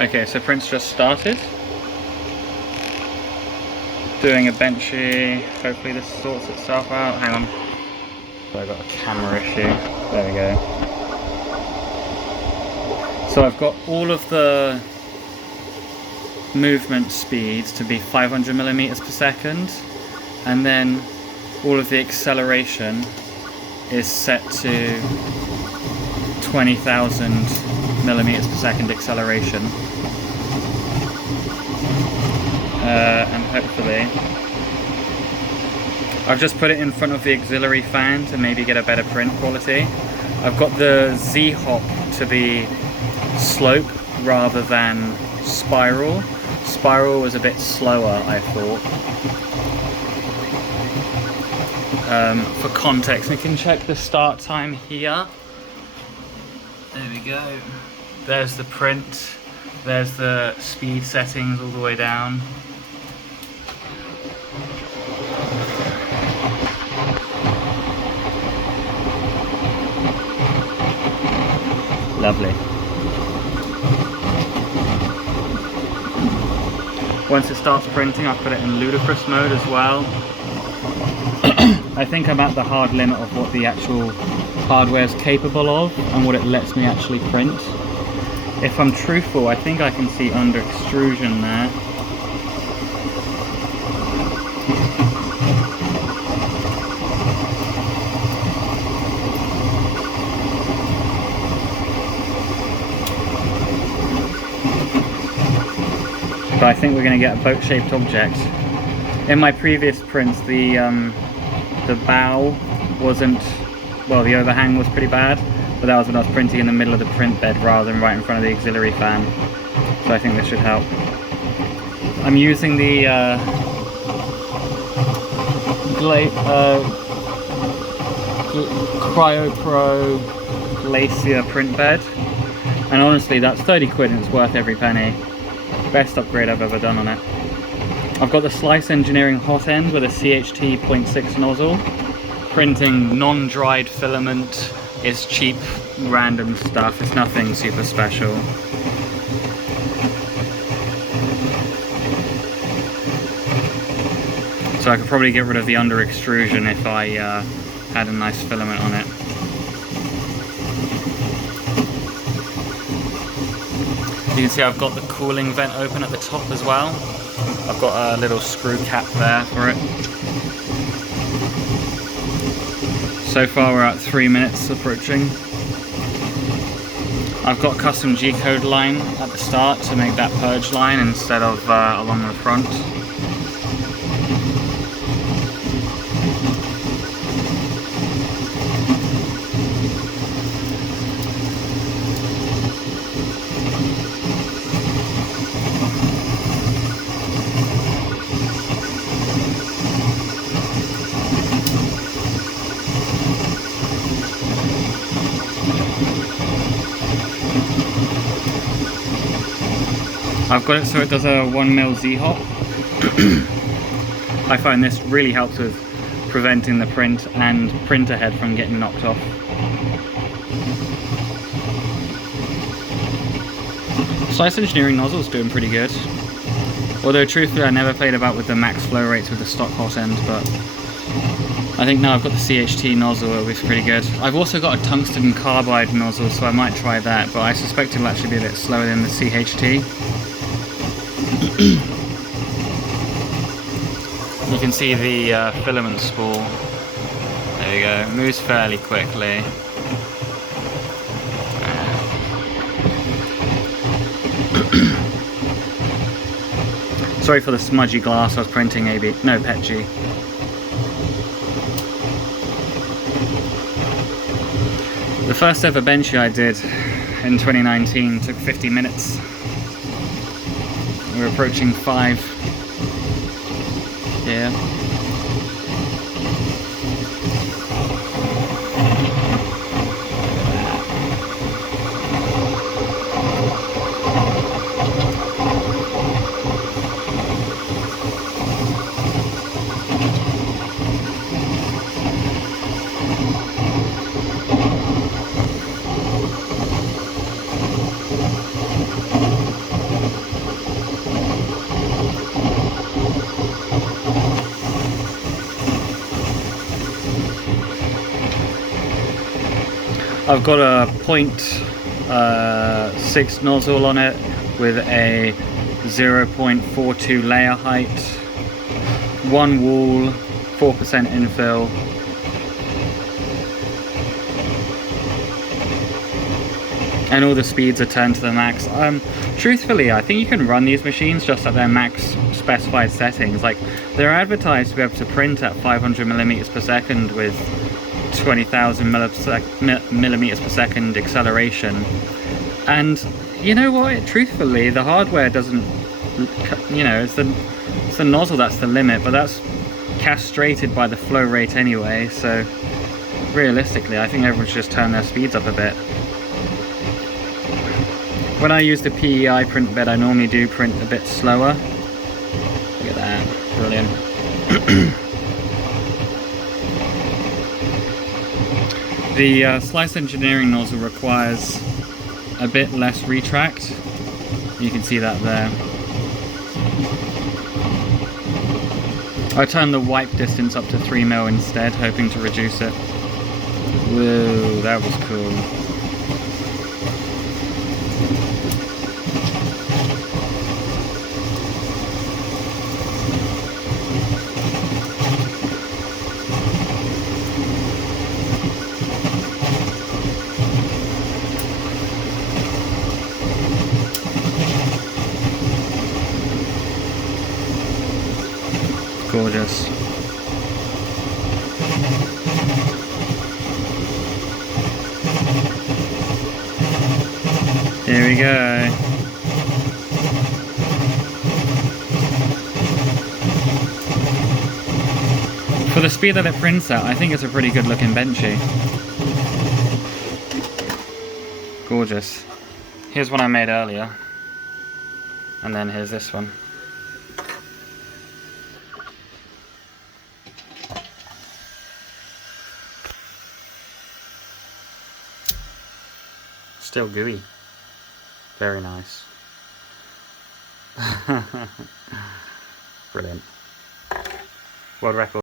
Okay, so print's just started. Doing a benchy. Hopefully this sorts itself out. Hang on. So I got a camera issue. There we go. So I've got all of the movement speeds to be 500 millimeters per second, and then all of the acceleration is set to 20,000 millimeters per second acceleration. And hopefully I've just put it in front of the auxiliary fan to maybe get a better print quality. I've got the Z hop to be slope rather than spiral. Spiral was a bit slower, I thought. For context, we can check the start time here. There we go. There's the print. There's the speed settings all the way down. Lovely. Once it starts printing, I've put it in ludicrous mode as well. I think I'm at the hard limit of what the actual hardware is capable of and what it lets me actually print. If I'm truthful, I think I can see under extrusion there. But I think we're going to get a boat-shaped object. In my previous prints, the bow wasn't, well, the overhang was pretty bad, but that was when I was printing in the middle of the print bed rather than right in front of the auxiliary fan. So I think this should help. I'm using the CryoPro Glacier print bed, and honestly that's 30 quid and it's worth every penny. Best upgrade I've ever done on it. I've got the Slice Engineering hotend with a CHT 0.6 nozzle. Printing non-dried filament is cheap, random stuff. It's nothing super special. So I could probably get rid of the under extrusion if I had a nice filament on it. You can see I've got the cooling vent open at the top as well. I've got a little screw cap there for it. So far we're at 3 minutes approaching. I've got custom G-code line at the start to make that purge line instead of along the front. I've got it so it does a 1mm Z-hop. I find this really helps with preventing the print and printer head from getting knocked off. Slice Engineering nozzle's doing pretty good. Although truthfully I never played about with the max flow rates with the stock hot end, but I think now I've got the CHT nozzle, it'll be pretty good. I've also got a tungsten carbide nozzle, so I might try that, but I suspect it'll actually be a bit slower than the CHT. You can see the filament spool. There you go, it moves fairly quickly. Sorry for the smudgy glass, I was printing PETG. The first ever benchy I did in 2019 took 50 minutes. We're approaching 5. Yeah. I've got a 0.6 nozzle on it with a 0.42 layer height, one wall, 4% infill. And all the speeds are turned to the max. Truthfully, I think you can run these machines just at their max specified settings. Like, they're advertised to be able to print at 500 millimeters per second with 20,000 millimeters per second acceleration. And you know what? Truthfully, the hardware doesn't, you know, it's the nozzle that's the limit, but that's castrated by the flow rate anyway. So realistically, I think everyone should just turn their speeds up a bit. When I use the PEI print bed, I normally do print a bit slower. Look at that, brilliant. The Slice Engineering nozzle requires a bit less retract. You can see that there. I turned the wipe distance up to 3 mil instead, hoping to reduce it. Whoa, that was cool. Gorgeous. Here we go. For the speed that it prints at, I think it's a pretty good looking benchy. Gorgeous. Here's one I made earlier. And then here's this one. Still gooey. Very nice. Brilliant. World record.